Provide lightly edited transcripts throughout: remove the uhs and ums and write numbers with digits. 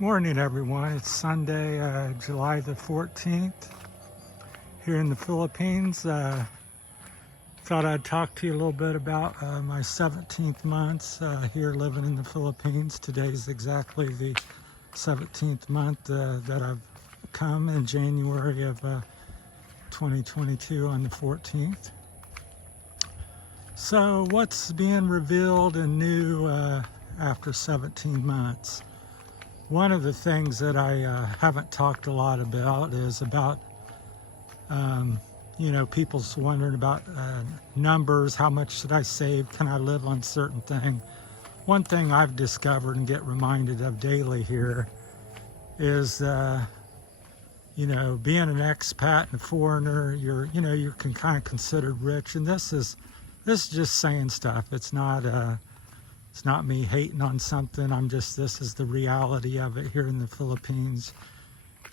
Morning, everyone. It's Sunday, July the 14th here in the Philippines. Thought I'd talk to you a little bit about my 17th months here living in the Philippines. Today's exactly the 17th month that I've come in January of 2022 on the 14th. So what's being revealed and new after 17 months? One of the things that I haven't talked a lot about is about, people's wondering about numbers. How much should I save? Can I live on certain thing? One thing I've discovered and get reminded of daily here is, being an expat and a foreigner, you're kind of considered rich. And this is just saying stuff. It's not me hating on something. This is the reality of it here in the Philippines.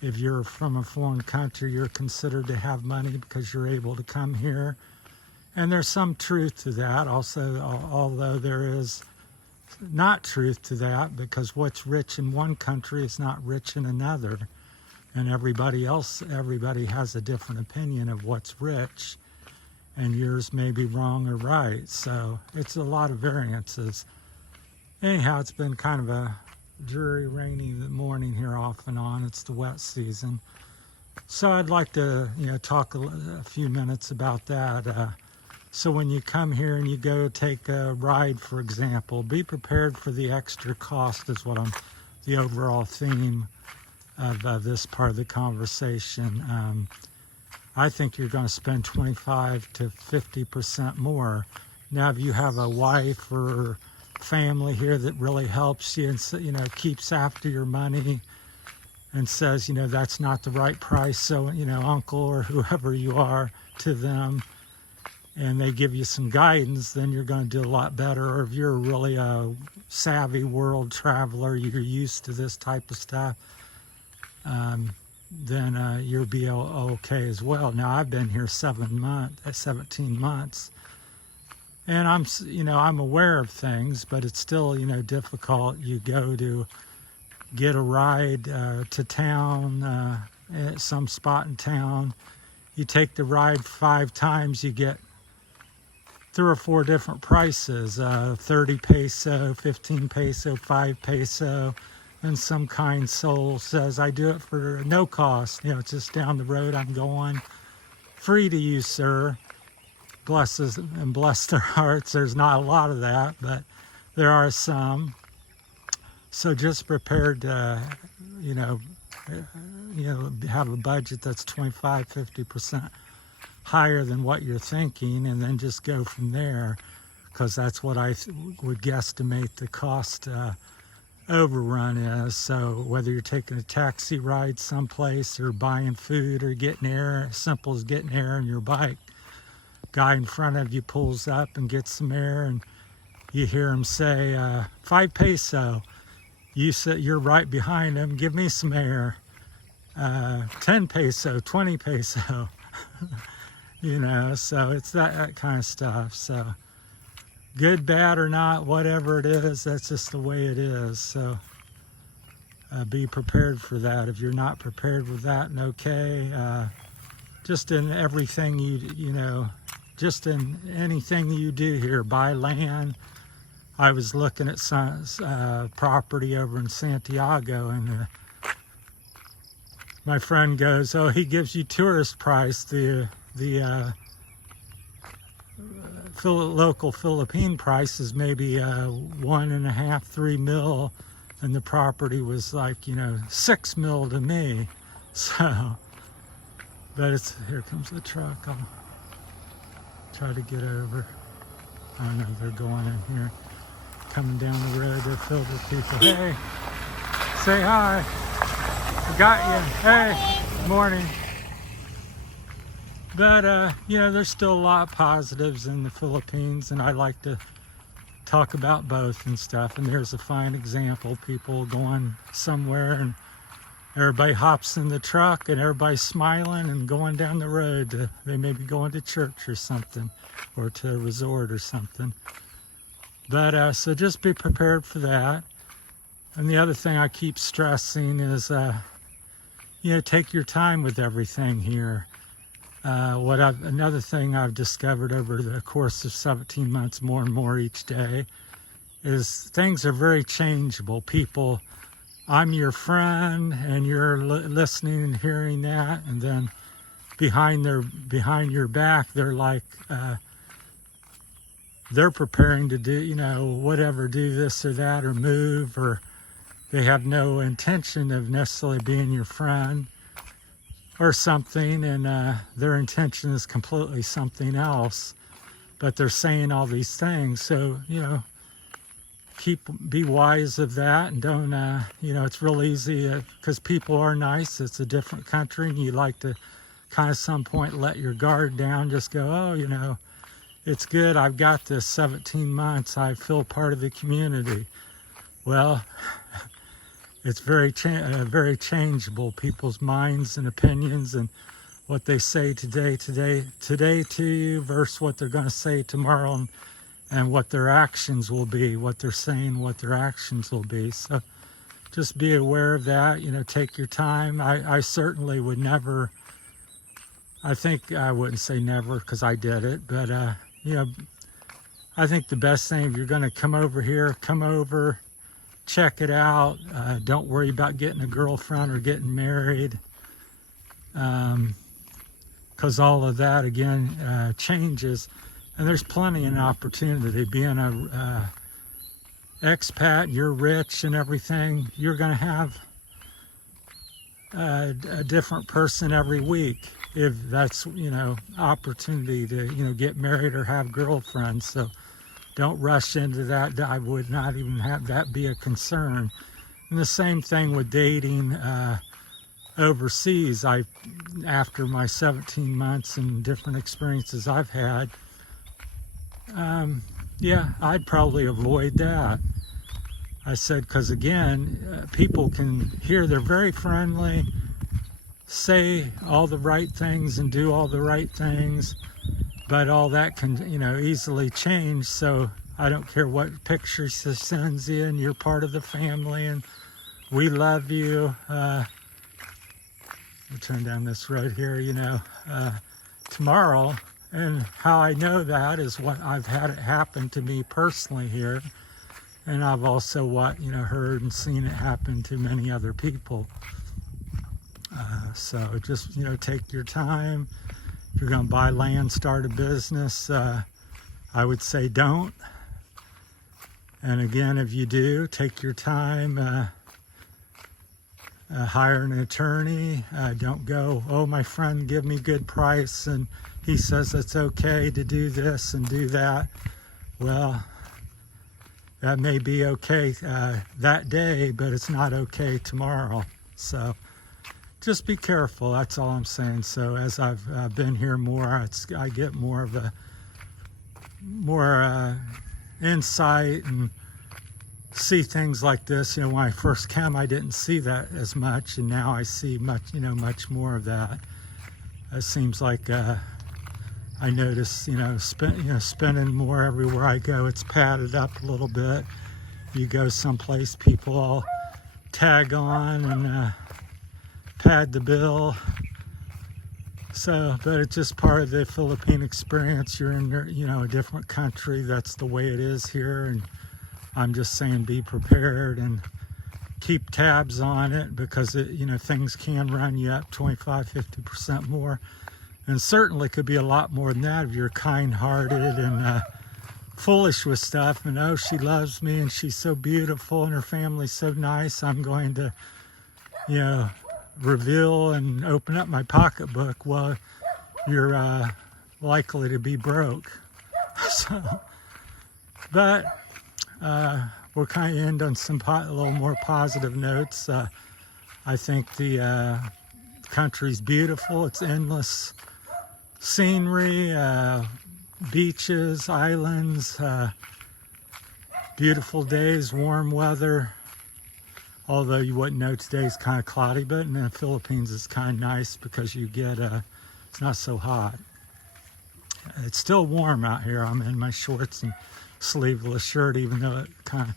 If you're from a foreign country, you're considered to have money because you're able to come here. And there's some truth to that also, although there is not truth to that, because what's rich in one country is not rich in another. And everybody has a different opinion of what's rich, and yours may be wrong or right. So it's a lot of variances. Anyhow, it's been kind of a dreary, rainy morning here off and on. It's the wet season. So I'd like to, talk a few minutes about that. So when you come here and you go take a ride, for example, be prepared for the extra cost is the overall theme of this part of the conversation. I think you're going to spend 25 to 50% more. Now, if you have a wife or family here that really helps you and keeps after your money and says that's not the right price, so uncle or whoever you are to them, and they give you some guidance, then you're going to do a lot better. Or if you're really a savvy world traveler, you're used to this type of stuff, then you'll be okay as well. Now, I've been here 17 months. And I'm aware of things, but it's still, difficult. You go to get a ride to town, at some spot in town. You take the ride 5 times, you get 3 or 4 different prices, 30 peso, 15 peso, 5 peso. And some kind soul says, I do it for no cost. It's just down the road I'm going. Free to you, sir. Bless their hearts. There's not a lot of that, but there are some. So just prepared to, have a budget that's 25, 50% higher than what you're thinking, and then just go from there, because that's what I would guesstimate the cost overrun is. So whether you're taking a taxi ride someplace or buying food or getting air, simple as getting air in your bike. Guy in front of you pulls up and gets some air, and you hear him say 5 peso. You're right behind him. Give me some air. 10 peso, 20 peso. So it's that kind of stuff. So good, bad, or not, whatever it is, that's just the way it is. So be prepared for that. If you're not prepared with that, and okay, just in everything just in anything you do here, buy land. I was looking at some property over in Santiago, and my friend goes, "Oh, he gives you tourist price. The local Philippine price is maybe 1.5, 3 mil, and the property was like 6 mil to me." So, but here comes the truck. I'll try to get over. I know they're going in here, coming down the road. They're filled with people. Hey, say hi. I got you. Hey, morning. But there's still a lot of positives in the Philippines, and I like to talk about both and stuff. And there's a fine example: people going somewhere and everybody hops in the truck and everybody's smiling and going down the road. They may be going to church or something, or to a resort or something. But so just be prepared for that. And the other thing I keep stressing is, you know, take your time with everything here. Another thing I've discovered over the course of 17 months, more and more each day, is things are very changeable. People, I'm your friend, and you're listening and hearing that, and then behind your back, they're like, they're preparing to do, you know, whatever, do this or that, or move, or they have no intention of necessarily being your friend or something, and their intention is completely something else, but they're saying all these things. So, you know, be wise of that, and don't, you know, it's real easy because people are nice. It's a different country, and you like to kind of some point let your guard down, just go, oh, you know, it's good, I've got this 17 months, I feel part of the community. Well, it's very changeable, people's minds and opinions, and what they say today to you versus what they're going to say tomorrow, and what their actions will be, what they're saying, what their actions will be. So just be aware of that, you know, take your time. I certainly would never, I think I wouldn't say never because I did it, but you know, I think the best thing, if you're going to come over here, come over, check it out. Don't worry about getting a girlfriend or getting married, because all of that, again, changes. And there's plenty of opportunity. Being a expat, you're rich and everything, you're going to have a different person every week, if that's, you know, opportunity to, you know, get married or have girlfriends. So don't rush into that. I would not even have that be a concern. And the same thing with dating overseas. After my 17 months and different experiences I've had, yeah, I'd probably avoid that. I said, because again, people can hear, they're very friendly, say all the right things and do all the right things, but all that can, you know, easily change. So I don't care what picture she sends in, you're part of the family and we love you. We'll turn down this road here, you know, tomorrow. And how I know that is what I've had it happen to me personally here. And I've also heard and seen it happen to many other people. So just, you know, take your time. If you're going to buy land, start a business, I would say don't. And again, if you do, take your time. Hire an attorney. Don't go, oh, my friend give me good price and he says it's okay to do this and do that. Well, that may be okay that day, but it's not okay tomorrow. So just be careful, that's all I'm saying. So as I've been here more, I get more of a insight and see things like this. You know, when I first came, I didn't see that as much, and now I see much more of that. It seems like I notice, spending more everywhere I go. It's padded up a little bit. You go someplace, people all tag on and pad the bill. So, but it's just part of the Philippine experience. You're in, a different country. That's the way it is here. And I'm just saying, be prepared and keep tabs on it, because things can run you up 25-50% more. And certainly could be a lot more than that if you're kind-hearted and foolish with stuff. And, oh, she loves me and she's so beautiful and her family's so nice, I'm going to, reveal and open up my pocketbook. Well, you're likely to be broke. So, but we'll kind of end on some a little more positive notes. I think the country's beautiful. It's endless scenery, beaches, islands, beautiful days, warm weather. Although you wouldn't know today's kind of cloudy, but in the Philippines it's kind of nice because you get, it's not so hot. It's still warm out here. I'm in my shorts and sleeveless shirt, even though it kind of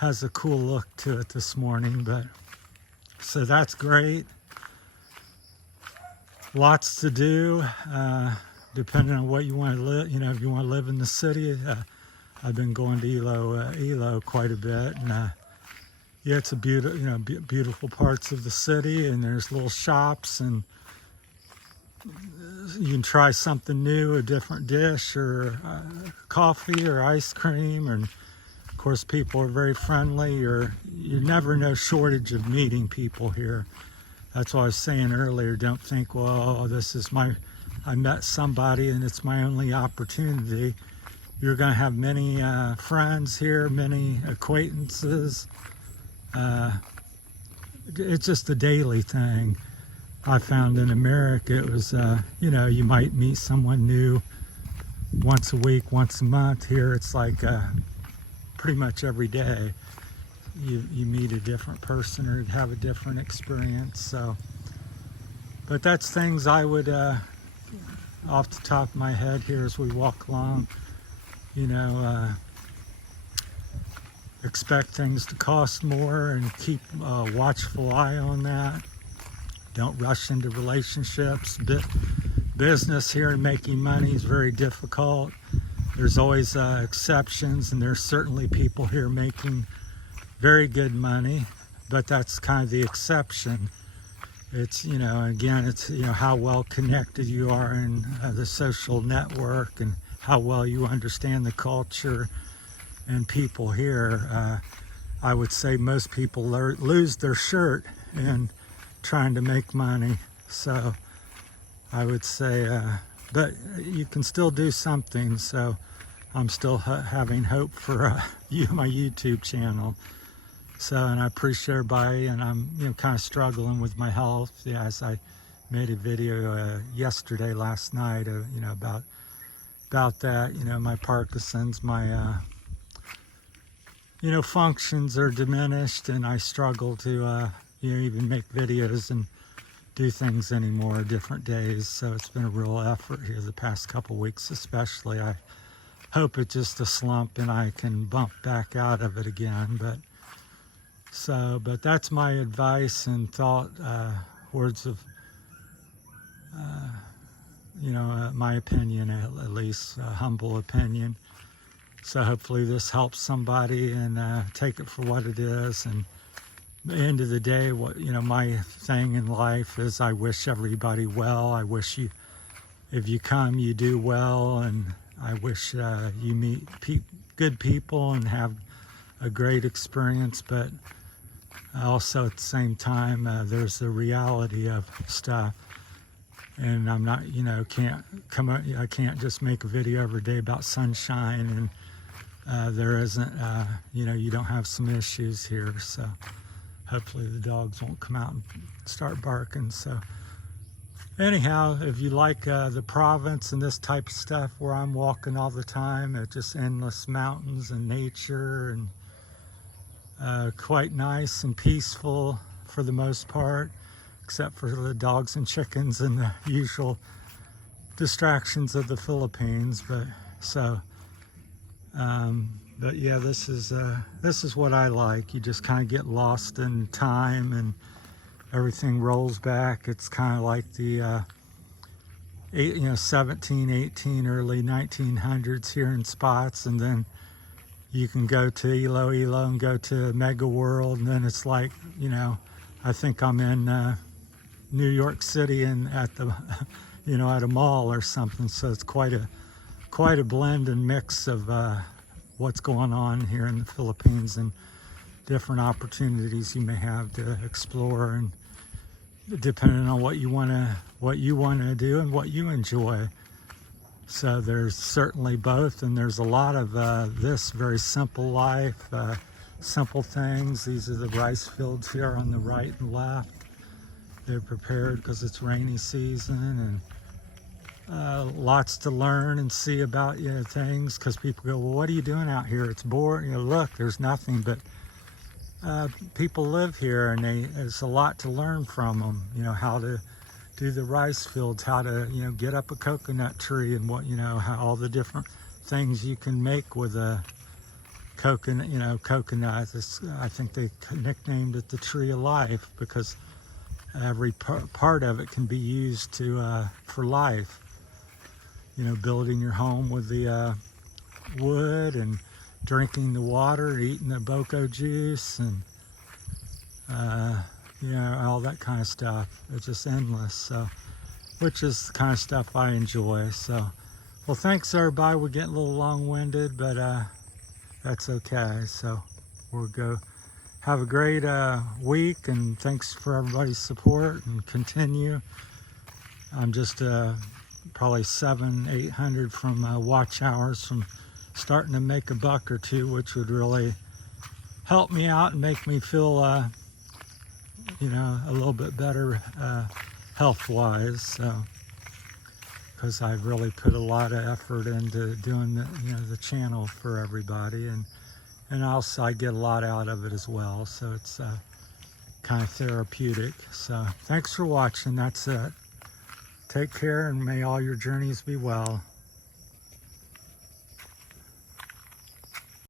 has a cool look to it this morning. But so that's great. Lots to do, depending on what you want to live. If you want to live in the city, I've been going to Iloilo quite a bit, and yeah, it's a beautiful, beautiful parts of the city, and there's little shops, and you can try something new, a different dish, or coffee, or ice cream, and of course, people are very friendly. You never know shortage of meeting people here. That's what I was saying earlier. Don't think, well, this is I met somebody and it's my only opportunity. You're going to have many friends here, many acquaintances. It's just a daily thing. I found in America, it was, you might meet someone new once a week, once a month. Here, it's like pretty much every day. You meet a different person or have a different experience. So, but that's things I would, off the top of my head here as we walk along, expect things to cost more and keep a watchful eye on that. Don't rush into relationships. Business here and making money is very difficult. There's always exceptions, and there's certainly people here making very good money, but that's kind of the exception. It's, again, it's, how well connected you are in the social network and how well you understand the culture and people here. I would say most people lose their shirt in trying to make money. So I would say, but you can still do something. So I'm still having hope for my YouTube channel. So, and I appreciate everybody, and I'm, kind of struggling with my health. Yeah, as I made a video last night, about that. My Parkinson's, my, functions are diminished, and I struggle to, even make videos and do things anymore, different days. So it's been a real effort here the past couple weeks, especially. I hope it's just a slump and I can bump back out of it again, but that's my advice and thought, words of, my opinion, at least, humble opinion. So hopefully this helps somebody, and take it for what it is. And at the end of the day, my thing in life is I wish everybody well. I wish if you come, you do well, and I wish you meet good people and have a great experience. But also at the same time, there's the reality of stuff, and I'm not, I can't just make a video every day about sunshine, and there isn't, you don't have some issues here. So hopefully the dogs won't come out and start barking. So anyhow, if you like the province and this type of stuff, where I'm walking all the time, it's just endless mountains and nature, and quite nice and peaceful for the most part, except for the dogs and chickens and the usual distractions of the Philippines. But yeah, this is what I like. You just kind of get lost in time, and everything rolls back. It's kind of like the 17, 18, early 1900s here in spots, and then you can go to Iloilo and go to Mega World, and then it's like, I think I'm in New York City and at the, at a mall or something. So it's quite a blend and mix of what's going on here in the Philippines, and different opportunities you may have to explore, and depending on what you want to do and what you enjoy. So there's certainly both, and there's a lot of this very simple life, simple things. These are the rice fields here on the right and left. They're prepared because it's rainy season, and lots to learn and see about things, because people go, well, what are you doing out here? It's boring. Look, there's nothing, but people live here, and there's a lot to learn from them. How to do the rice fields, how to get up a coconut tree, and how all the different things you can make with a coconut, coconut. I think they nicknamed it the tree of life because every part of it can be used for life. Building your home with the wood and drinking the water, eating the boko juice, and all that kind of stuff. It's just endless. So, which is the kind of stuff I enjoy. So, well, thanks everybody. We're getting a little long-winded, but that's okay. So, we'll go. Have a great week, and thanks for everybody's support, and continue. I'm just probably 700-800 from watch hours from starting to make $1 or $2, which would really help me out and make me feel a little bit better health-wise. So, because I've really put a lot of effort into doing the channel for everybody, and also I get a lot out of it as well. So it's kind of therapeutic. So thanks for watching. That's it. Take care, and may all your journeys be well.